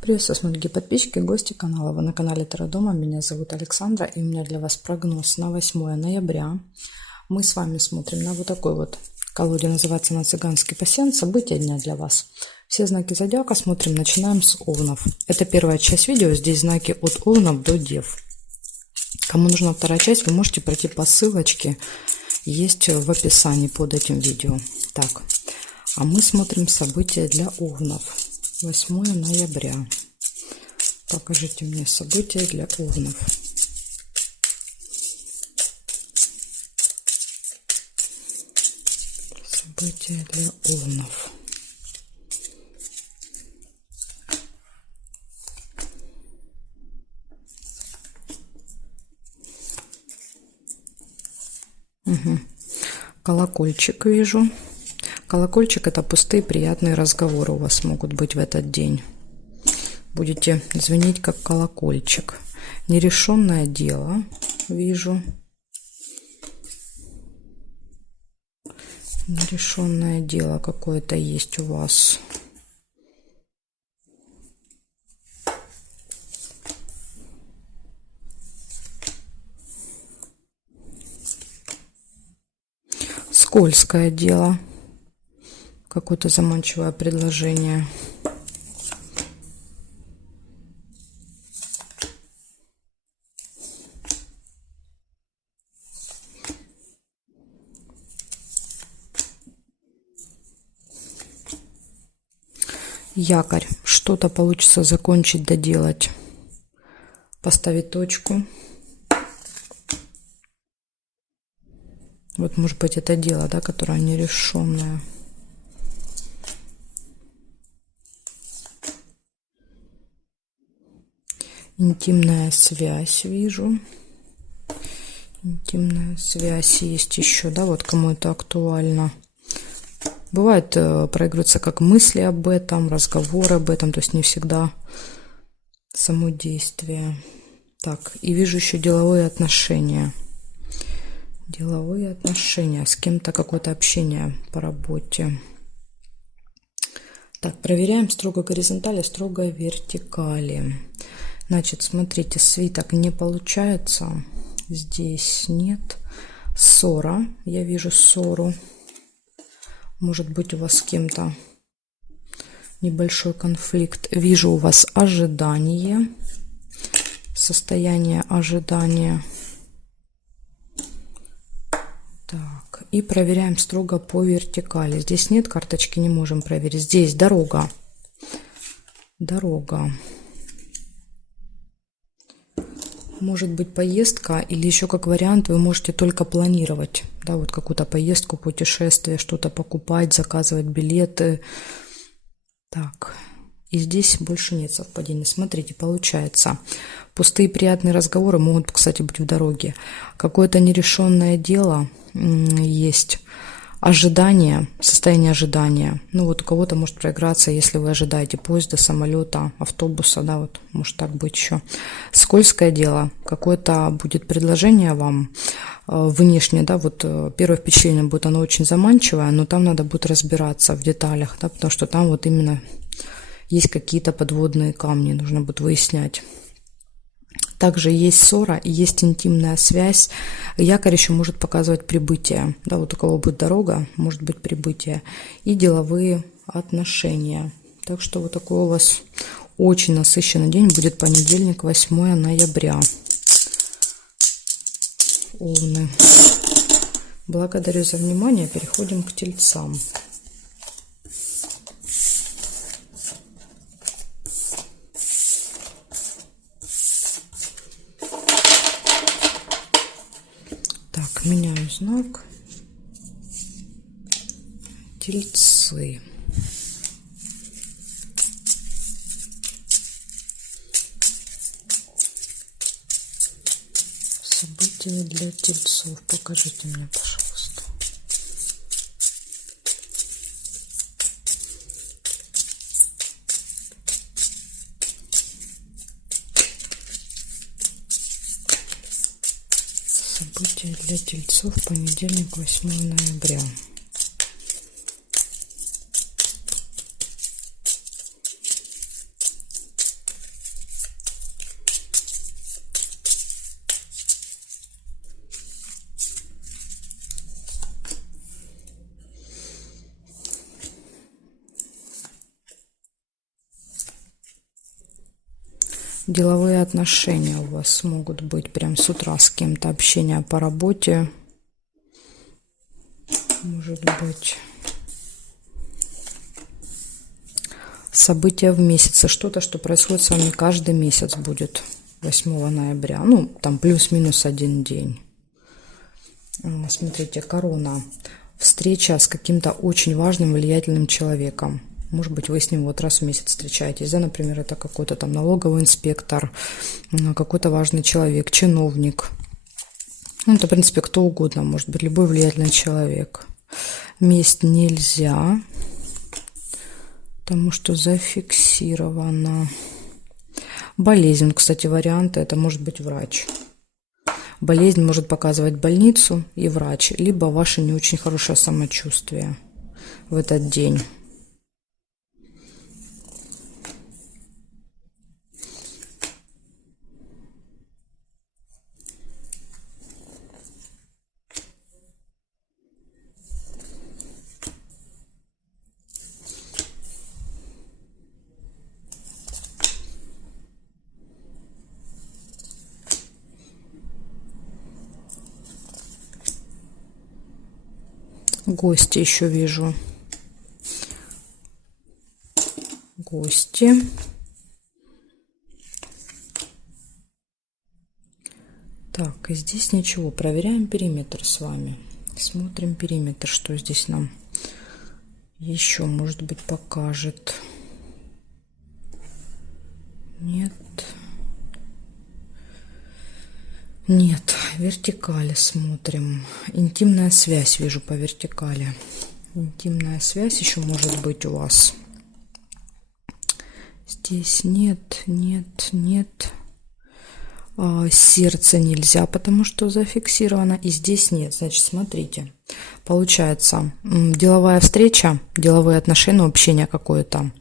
Приветствую, смотрите, подписчики, гости канала. Вы на канале Таро Дома. Меня зовут Александра, и у меня для вас прогноз на 8 ноября. Мы с вами смотрим на вот такой вот колоде, называется она «Цыганский пасьянс». События дня для вас. Все знаки зодиака смотрим, начинаем с Овнов. Это первая часть видео, здесь знаки от Овнов до Дев. Кому нужна вторая часть, вы можете пройти по ссылочке, есть в описании под этим видео. Так, а мы смотрим события для Овнов. 8 ноября. Покажите мне события для Овнов. События для Овнов. Колокольчик вижу. Колокольчик — это пустые приятные разговоры у вас могут быть в этот день. Будете звенеть как колокольчик. Нерешенное дело вижу. Нерешенное дело какое-то есть у вас. Скользкое дело. Какое-то заманчивое предложение. Якорь. Что-то получится закончить, доделать. Поставить точку. Вот, может быть, это дело, да, которое нерешенное. Интимная связь вижу. Интимная связь есть еще, да, вот кому это актуально. Бывает, проигрываются как мысли об этом, разговоры об этом, то есть не всегда само действие. Так, и вижу еще деловые отношения. Деловые отношения, с кем-то какое-то общение по работе. Так, проверяем строго горизонтали, строго вертикали. Значит, смотрите, свиток не получается. Здесь нет. Ссора. Я вижу ссору. Может быть, у вас с кем-то небольшой конфликт. Вижу у вас ожидание. Состояние ожидания. Так, и проверяем строго по вертикали. Здесь нет карточки, не можем проверить. Здесь дорога. Дорога. Может быть, поездка, или еще как вариант вы можете только планировать, да, вот какую-то поездку, путешествие, что-то покупать, заказывать билеты. Так, и здесь больше нет совпадений. Смотрите, получается, пустые приятные разговоры могут, кстати, быть в дороге. Какое-то нерешенное дело есть. Ожидание, состояние ожидания. Ну вот у кого-то может проиграться, если вы ожидаете поезда, самолета, автобуса, да, вот может так быть еще. Скользкое дело, какое-то будет предложение вам внешне, да, вот первое впечатление будет оно очень заманчивое, но там надо будет разбираться в деталях, да, потому что там вот именно есть какие-то подводные камни, нужно будет выяснять. Также есть ссора и есть интимная связь. Якорь еще может показывать прибытие. Да, вот у кого будет дорога, может быть прибытие. И деловые отношения. Так что вот такой у вас очень насыщенный день будет понедельник, 8 ноября. Овны. Благодарю за внимание. Переходим к тельцам. Так, меняю знак. Тельцы. События для тельцов. Покажите мне, пожалуйста. События для тельцов. Понедельник, 8 ноября. Деловые отношения у вас могут быть прям с утра с кем-то, общение по работе. Может быть. События в месяце. Что-то, что происходит с вами каждый месяц будет. 8 ноября. Ну, там плюс-минус один день. Смотрите, корона. Встреча с каким-то очень важным, влиятельным человеком. Может быть, вы с ним вот раз в месяц встречаетесь. Да, например, это какой-то там налоговый инспектор, какой-то важный человек, чиновник. Ну, это, в принципе, кто угодно. Может быть, любой влиятельный человек. Месть нельзя, потому что зафиксировано. Болезнь, кстати, варианты. Это может быть врач. Болезнь может показывать больницу и врач, либо ваше не очень хорошее самочувствие в этот день. Гости еще вижу. Гости. Так, и здесь ничего. Проверяем периметр с вами. Смотрим периметр, что здесь нам еще, может быть, покажет. Нет. Нет, вертикали смотрим. Интимная связь вижу по вертикали. Интимная связь еще может быть у вас. Здесь нет, нет, нет. Сердце нельзя, потому что зафиксировано. И здесь нет. Значит, смотрите. Получается, деловая встреча, деловые отношения, общение какое-то.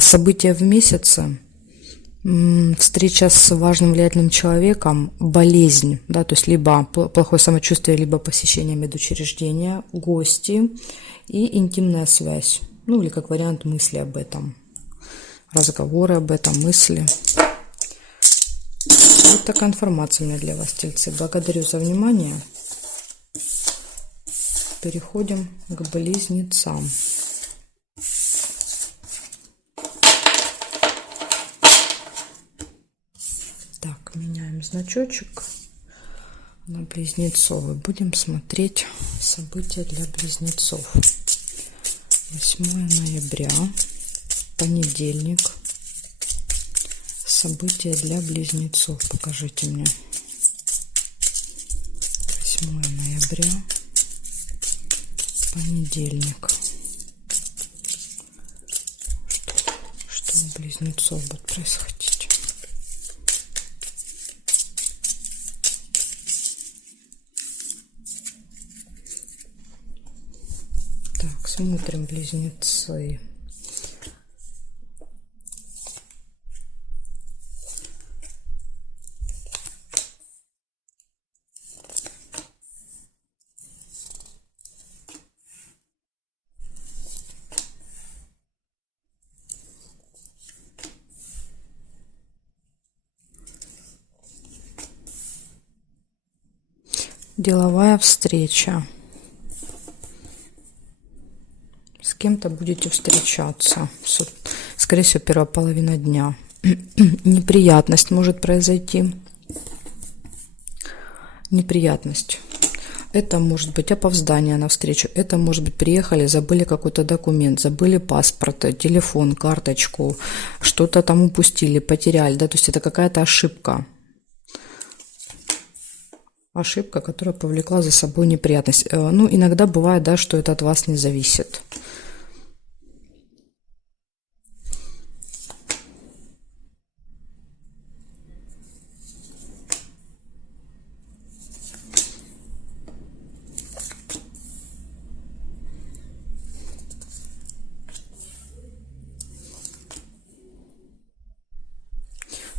События в месяце. Встреча с важным влиятельным человеком, болезнь, да, то есть либо плохое самочувствие, либо посещение медучреждения, гости и интимная связь. Ну или как вариант мысли об этом, разговоры об этом, мысли. Вот такая информация у меня для вас, тельцы. Благодарю за внимание. Переходим к близнецам. Так, меняем значочек на близнецов и будем смотреть события для близнецов. 8 ноября, понедельник. События для близнецов. Покажите мне. 8 ноября, понедельник. Что у близнецов будет происходить? Так, смотрим близнецы. Деловая встреча. С кем-то будете встречаться. Скорее всего, первая половина дня. Неприятность может произойти. Неприятность. Это может быть опоздание на встречу. Это может быть приехали, забыли какой-то документ, забыли паспорт, телефон, карточку, что-то там упустили, потеряли. Да? То есть это какая-то ошибка. Ошибка, которая повлекла за собой неприятность. Ну, иногда бывает, да, что это от вас не зависит.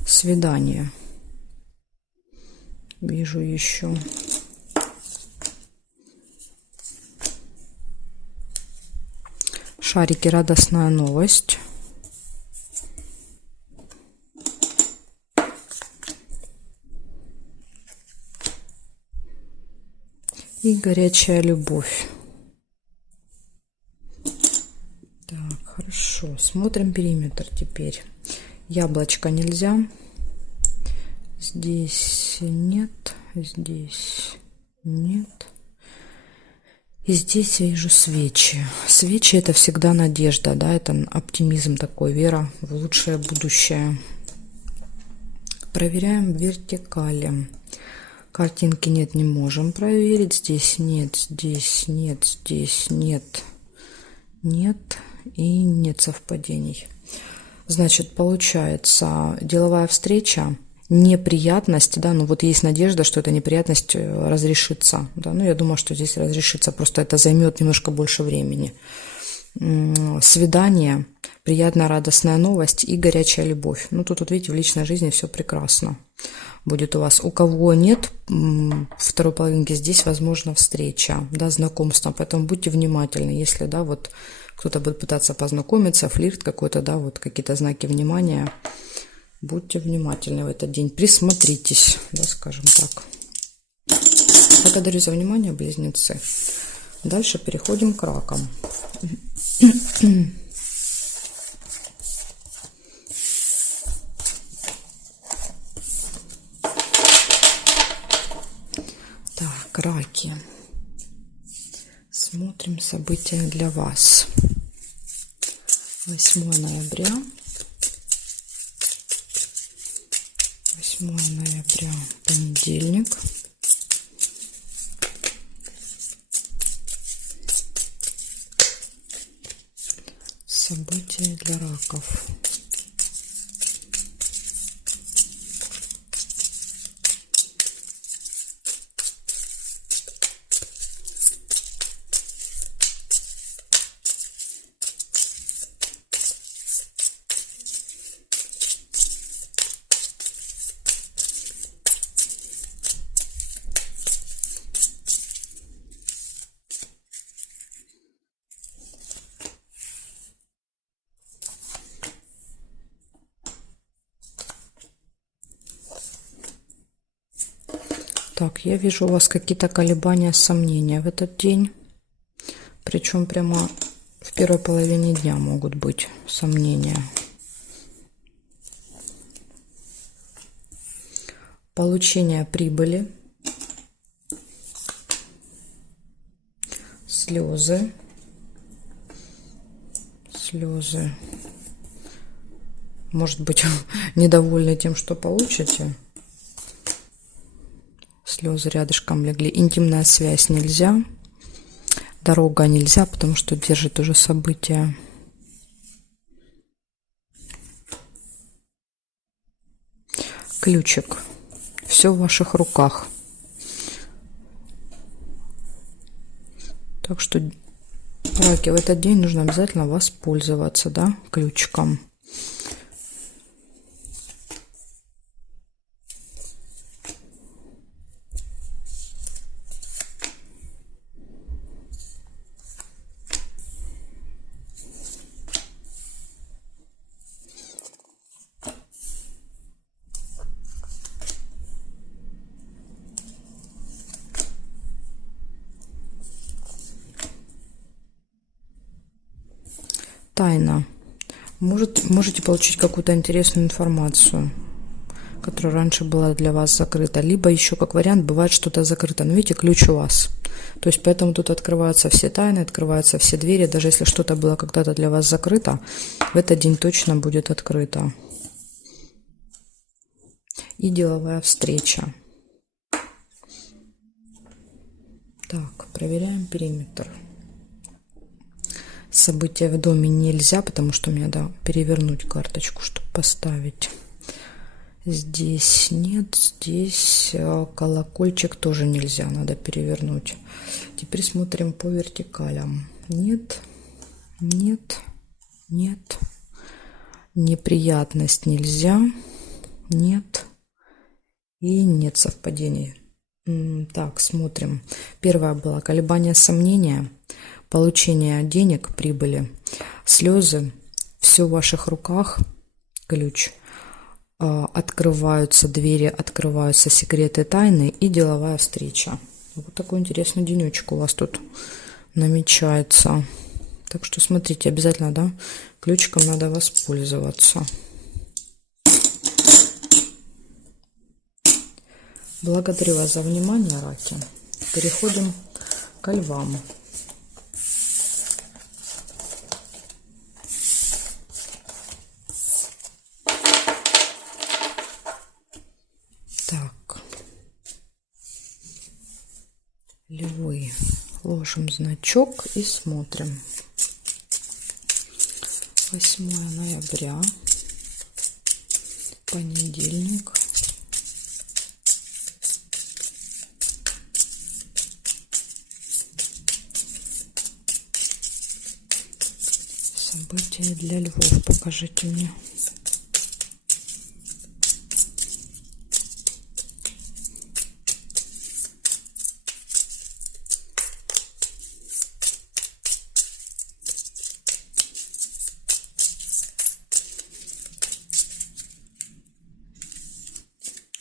Свидание. Вижу еще. Шарики, радостная новость. и горячая любовь. Так, хорошо. Смотрим периметр теперь. Яблочко нельзя. Здесь нет. Здесь нет. И здесь я вижу свечи. Свечи — это всегда надежда, да, это оптимизм такой, вера в лучшее будущее. Проверяем вертикали. Картинки нет, не можем проверить. Здесь нет, здесь нет, здесь нет, нет и нет совпадений. Значит, получается, деловая встреча, неприятность, да, ну вот есть надежда, что эта неприятность разрешится, да, ну я думаю, что здесь разрешится, просто это займет немножко больше времени. Свидание, приятная радостная новость и горячая любовь. Ну тут вот видите, в личной жизни все прекрасно будет у вас. У кого нет второй половинки, здесь возможно встреча, да, знакомство, поэтому будьте внимательны, если, да, вот кто-то будет пытаться познакомиться, флирт какой-то, да, вот какие-то знаки внимания. Будьте внимательны в этот день, присмотритесь, да, скажем так. Благодарю за внимание, близнецы. Дальше переходим к ракам. Так, раки. Смотрим события для вас. 8 ноября. 8 ноября, понедельник. События для раков. Так, я вижу у вас какие-то колебания, сомнения в этот день. Причем прямо в первой половине дня могут быть сомнения. Получение прибыли. Слезы. Слезы. Может быть, недовольны тем, что получите. Слезы рядышком легли. Интимная связь нельзя. Дорога нельзя, потому что держит уже события. Ключик. Все в ваших руках. Так что, раки, в этот день нужно обязательно воспользоваться, да, ключиком. Тайна. Можете получить какую-то интересную информацию, которая раньше была для вас закрыта. Либо еще, как вариант, бывает что-то закрыто. Но видите, ключ у вас. То есть поэтому тут открываются все тайны, открываются все двери. Даже если что-то было когда-то для вас закрыто, в этот день точно будет открыто. И деловая встреча. Так, проверяем периметр. События в доме нельзя, потому что мне надо перевернуть карточку, чтобы поставить. Здесь нет, здесь колокольчик тоже нельзя, надо перевернуть. Теперь смотрим по вертикалям. Нет, нет, нет. Неприятность нельзя, нет. И нет совпадений. Так, смотрим. Первое было колебание сомнения. Получение денег, прибыли, слезы, все в ваших руках, ключ, открываются двери, открываются секреты, тайны и деловая встреча. Вот такой интересный денечек у вас тут намечается. Так что смотрите, обязательно, да, ключиком надо воспользоваться. Благодарю вас за внимание, раки. Переходим к львам. Так. Львы. Ложим значок и смотрим. 8 ноября. Понедельник. События для львов покажите мне.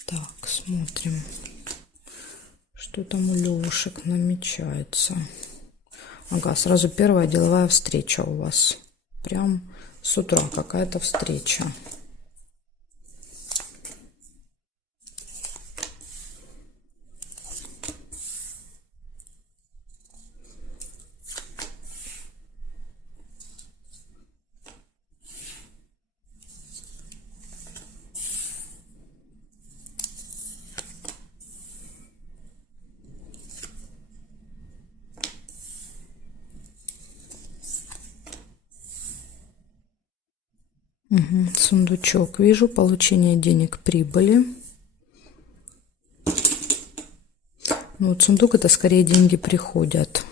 Так, смотрим, что там у левушек намечается. Ага, сразу первая деловая встреча у вас. Прям с утра какая-то встреча. Угу. Сундучок. Вижу получение денег, прибыли. Ну, вот сундук — это скорее деньги приходят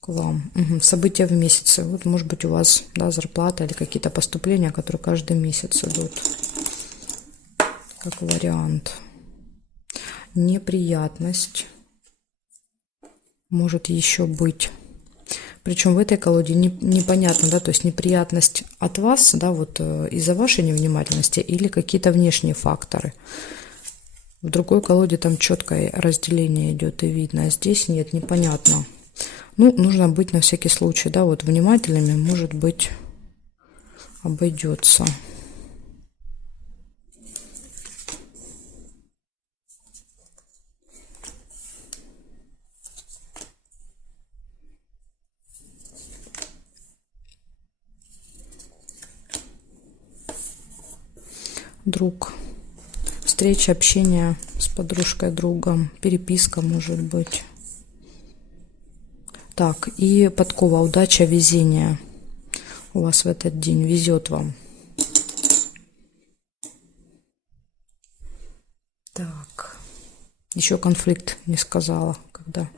к вам. Угу. События в месяце. Вот, может быть, у вас, да, зарплата или какие-то поступления, которые каждый месяц идут. Как вариант. Неприятность может еще быть. Причем в этой колоде непонятно, да, то есть неприятность от вас, да, вот из-за вашей невнимательности или какие-то внешние факторы. В другой колоде там четкое разделение идет и видно, а здесь нет, непонятно. Ну, нужно быть на всякий случай, да, вот внимательными, может быть, обойдется. Друг. Встреча, общение с подружкой, другом, переписка, может быть. Так, и подкова, удача, везение. У вас в этот день везет вам. Так, еще конфликт не сказала, когда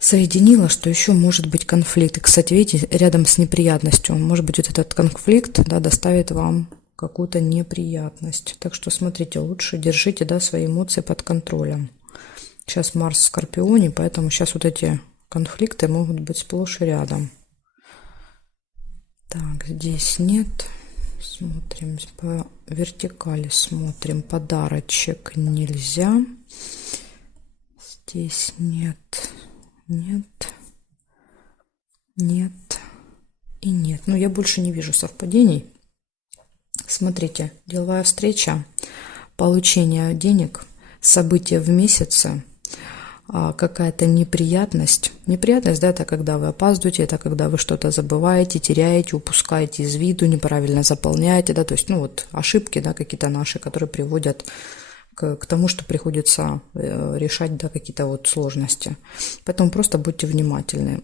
соединила, что еще может быть конфликт. И, кстати, видите, рядом с неприятностью, может быть, вот этот конфликт, да, доставит вам какую-то неприятность. Так что смотрите, лучше держите, да, свои эмоции под контролем. Сейчас Марс в Скорпионе, поэтому сейчас вот эти конфликты могут быть сплошь и рядом. Так, здесь нет. Смотрим по вертикали, смотрим. Подарочек нельзя. Здесь нет, нет, нет и нет. Ну, я больше не вижу совпадений. Смотрите, деловая встреча, получение денег, события в месяце, какая-то неприятность. Неприятность, да, это когда вы опаздываете, это когда вы что-то забываете, теряете, упускаете из виду, неправильно заполняете, да, то есть, ну вот ошибки, да, какие-то наши, которые приводят к тому, что приходится решать, да, какие-то вот сложности. Поэтому просто будьте внимательны.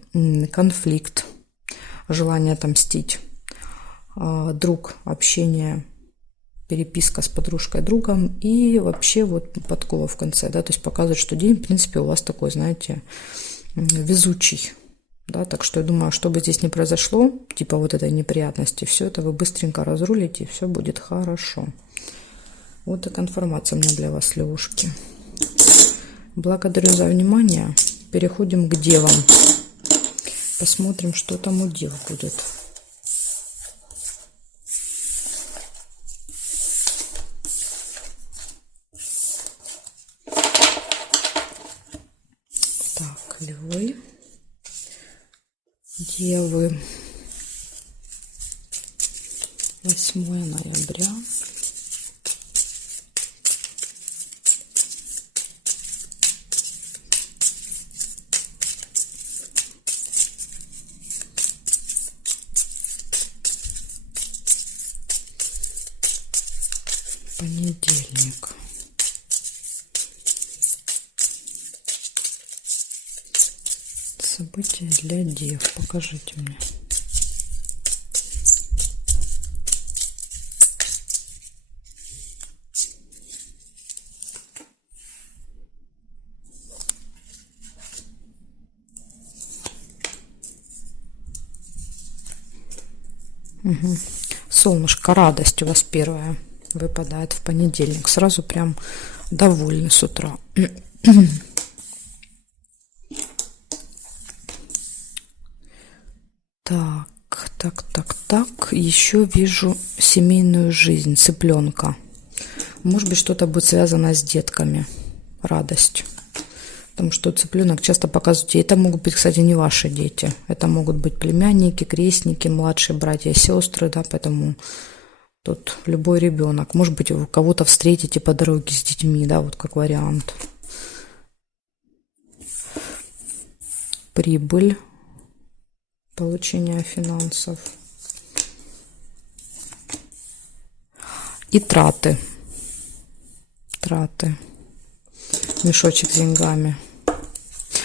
Конфликт, желание отомстить. Друг, общение, переписка с подружкой, другом и вообще вот подкова в конце, да, то есть показывает, что день, в принципе, у вас такой, знаете, везучий, да, так что я думаю, что бы здесь ни произошло, типа вот этой неприятности, все это вы быстренько разрулите, и все будет хорошо. Вот такая информация у меня для вас, лягушки. Благодарю за внимание. Переходим к девам. Посмотрим, что там у дев будет. Львы, Девы, 8 ноября. Понедельник. События для Дев. Покажите мне. Угу. Солнышко, радость у вас первая выпадает в понедельник. Сразу прям довольны с утра. Так. Еще вижу семейную жизнь, цыпленка. Может быть, что-то будет связано с детками. Радость. Потому что цыпленок часто показывают. И это могут быть, кстати, не ваши дети. Это могут быть племянники, крестники, младшие братья, сестры, да, поэтому тут любой ребенок. Может быть, вы кого-то встретите по дороге с детьми, да, вот как вариант. Прибыль. Получение финансов. И траты. Мешочек с деньгами.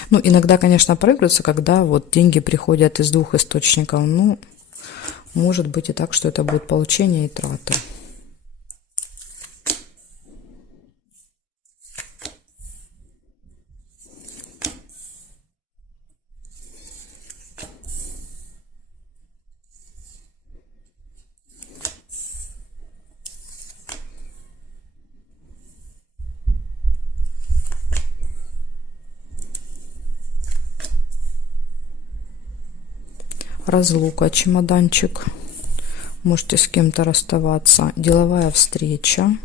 Ну, иногда, конечно, проигрывается, когда вот деньги приходят из двух источников. Ну, может быть и так, что это будет получение и траты. Разлука, чемоданчик. Можете с кем-то расставаться. Деловая встреча.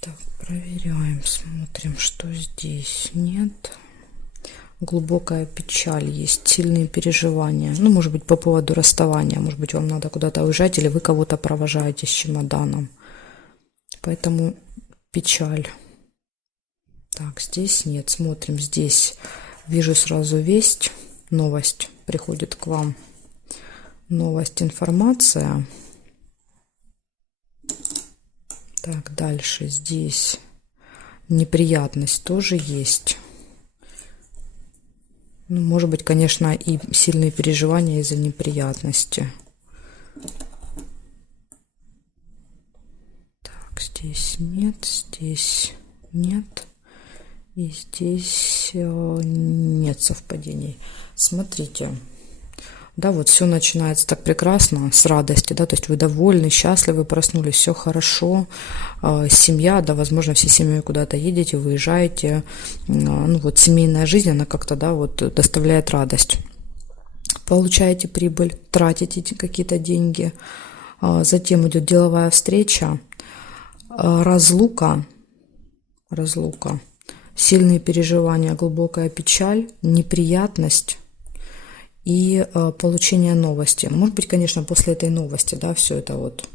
Так, проверяем, смотрим, что здесь. Нет. Глубокая печаль есть, сильные переживания. Ну, может быть, по поводу расставания. Может быть, вам надо куда-то уезжать, или вы кого-то провожаете с чемоданом. Поэтому печаль. Так, здесь нет. Смотрим, здесь вижу сразу весть, новость приходит к вам. Новость, информация. Так, дальше здесь неприятность тоже есть. Ну, может быть, конечно, и сильные переживания из-за неприятности. Так, здесь нет. И здесь нет совпадений. Смотрите. Да, вот все начинается так прекрасно, с радости, да, то есть вы довольны, счастливы, проснулись, все хорошо, семья, да, возможно, всей семьей куда-то едете, выезжаете, ну вот семейная жизнь, она как-то, да, вот доставляет радость. Получаете прибыль, тратите какие-то деньги, затем идет деловая встреча, разлука, сильные переживания, глубокая печаль, неприятность. И получение новости. Может быть, конечно, после этой новости, да, все это вот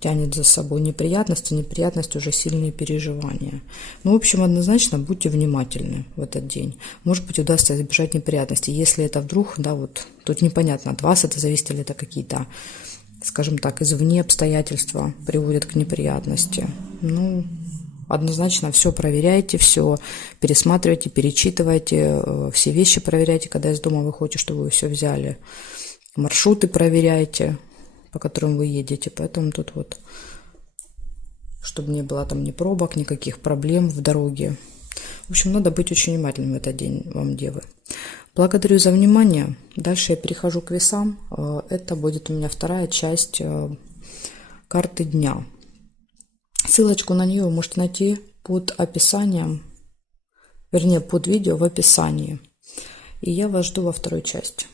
тянет за собой неприятность, уже сильные переживания. Ну, в общем, однозначно будьте внимательны в этот день. Может быть, удастся избежать неприятностей. Если это вдруг, да, вот тут непонятно, от вас это зависит или это какие-то, скажем так, извне обстоятельства приводят к неприятности. Ну, однозначно все проверяйте, все пересматривайте, перечитывайте, все вещи проверяйте, когда из дома выходите, чтобы вы все взяли. Маршруты проверяйте, по которым вы едете. Поэтому тут вот, чтобы не было там ни пробок, никаких проблем в дороге. В общем, надо быть очень внимательным в этот день вам, девы. Благодарю за внимание. Дальше я перехожу к весам. Это будет у меня вторая часть карты дня. Ссылочку на нее вы можете найти под описанием, вернее, под видео в описании. И я вас жду во второй части.